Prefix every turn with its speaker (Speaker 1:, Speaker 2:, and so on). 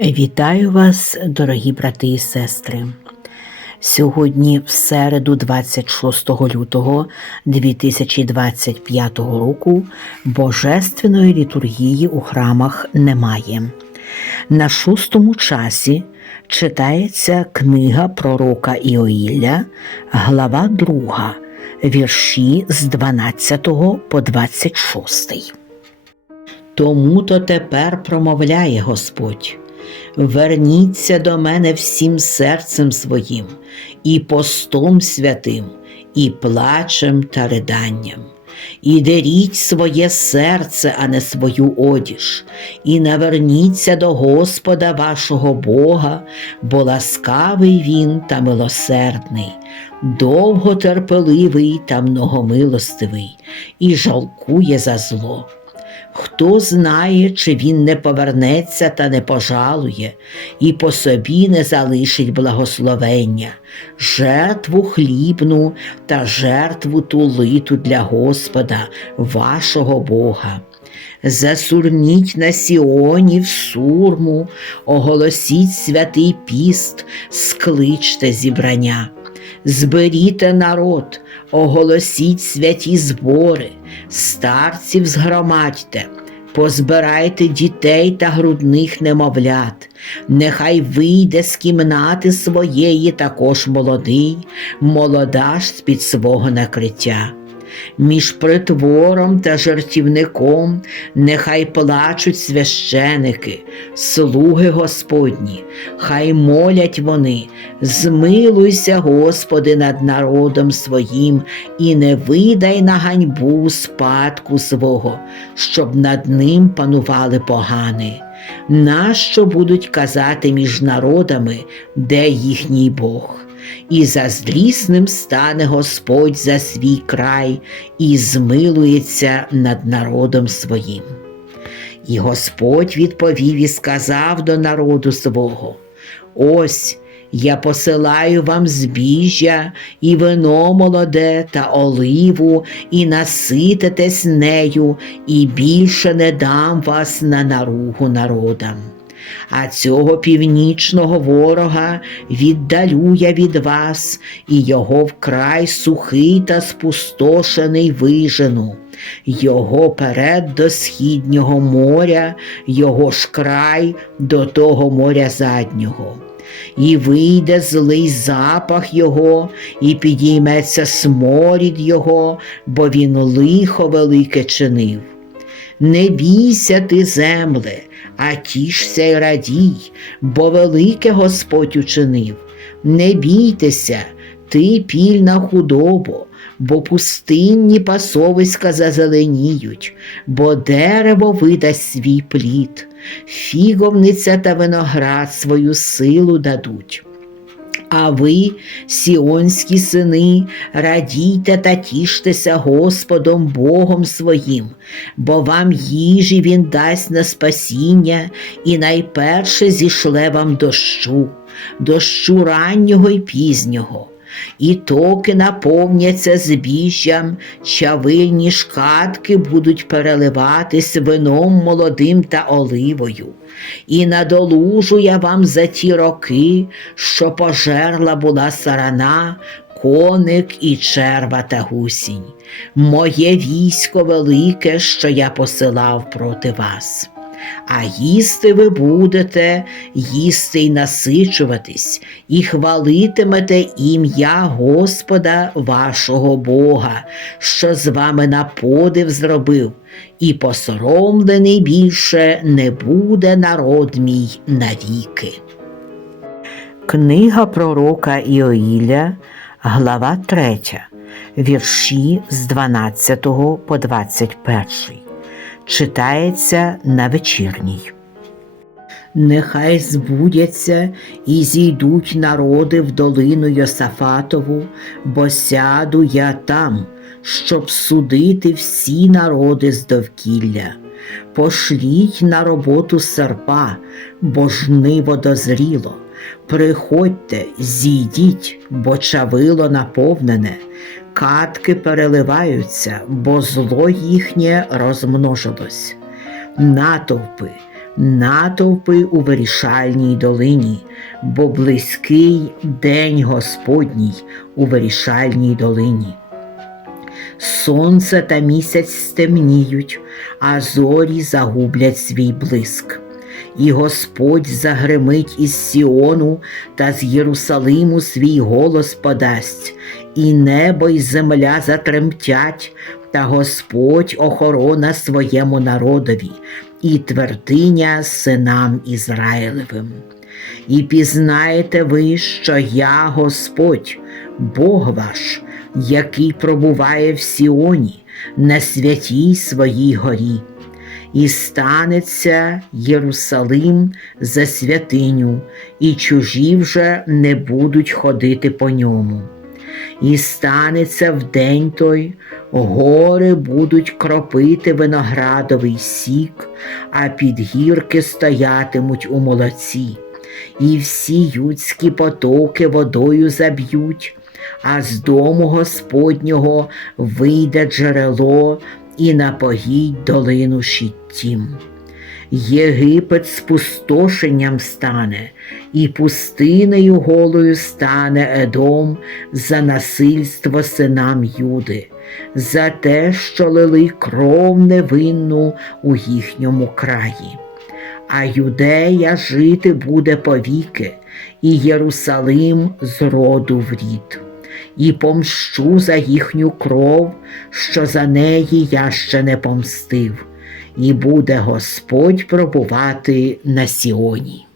Speaker 1: Вітаю вас, дорогі брати і сестри. Сьогодні, в середу, 26 лютого 2025 року, божественної літургії у храмах немає. На шостому часі читається книга пророка Іоїля, глава 2, вірші з 12 по 26. Тому то тепер промовляє Господь. Верніться до мене всім серцем своїм, і постом святим, і плачем та риданням. І деріть своє серце, а не свою одіж, і наверніться до Господа вашого Бога, бо ласкавий він та милосердний, довготерпеливий та многомилостивий, і жалкує за зло. Хто знає, чи він не повернеться та не пожалує, і по собі не залишить благословення, жертву хлібну та жертву тулиту для Господа, вашого Бога. Засурніть на Сіоні в сурму, оголосіть святий піст, скличте зібрання. Зберіте народ, оголосіть святі збори, старців згромадьте, позбирайте дітей та грудних немовлят, нехай вийде з кімнати своєї також молодий, молода ж з-під свого накриття. Між притвором та жартівником нехай плачуть священики, слуги Господні, хай молять вони, змилуйся, Господи, над народом своїм, і не видай на ганьбу спадку свого, щоб над ним панували погани. Нащо будуть казати між народами, де їхній Бог? І зазлісним стане Господь за свій край і змилується над народом своїм. І Господь відповів і сказав до народу свого: Ось я посилаю вам збіжжя і вино молоде та оливу, і насититесь нею, і більше не дам вас на наругу народам. А цього північного ворога віддалю я від вас, і його вкрай сухий та спустошений вижену, його перед до східнього моря, його ж край до того моря заднього. І вийде злий запах його, і підійметься сморід його, бо він лихо велике чинив. Не бійся ти, земле, а тішся й радій, бо велике Господь учинив. Не бійтеся, ти пільна худобо, бо пустинні пасовиська зазеленіють, бо дерево видасть свій плід, фіговниця та виноград свою силу дадуть. А ви, сіонські сини, радійте та тіштеся Господом Богом своїм, бо вам їжі Він дасть на спасіння і найперше зішле вам дощу, дощу раннього й пізнього. І токи наповняться збіжжям, чавильні шкатки будуть переливатись вином молодим та оливою. І надолужу я вам за ті роки, що пожерла була сарана, коник і черва та гусінь, моє військо велике, що я посилав проти вас. А їсти ви будете, їсти й насичуватись, і хвалитимете ім'я Господа вашого Бога, що з вами на подив зробив, і посоромлений більше не буде народ мій навіки. Книга пророка Іоїля, глава 3, вірші з 12 по 21 читається на вечірній. Нехай збудяться і зійдуть народи в долину Йосафатову, бо сяду я там, щоб судити всі народи з довкілля. Пошліть на роботу серпа, бо жниво дозріло. Приходьте, зійдіть, бо чавило наповнене, катки переливаються, бо зло їхнє розмножилось. Натовпи, натовпи у вирішальній долині, бо близький день Господній у вирішальній долині. Сонце та місяць стемніють, а зорі загублять свій блиск. І Господь загримить із Сіону та з Єрусалиму свій голос подасть, і небо й земля затремтять, та Господь охорона своєму народові, і твердиня синам Ізраїлевим. І пізнаєте ви, що я Господь, Бог ваш, який пробуває в Сіоні, на святій своїй горі. І станеться Єрусалим за святиню, і чужі вже не будуть ходити по ньому. І станеться в день той, гори будуть кропити виноградовий сік, а підгірки стоятимуть у молоці, і всі людські потоки водою заб'ють, а з дому Господнього вийде джерело і напоїть долину Шіттім. Єгипет спустошенням стане, і пустинею голою стане Едом за насильство синам Юди, за те, що лили кров невинну у їхньому краї. А Юдея жити буде повіки, і Єрусалим з роду в рід. І помщу за їхню кров, що за неї я ще не помстив і буде Господь пробувати на Сіоні.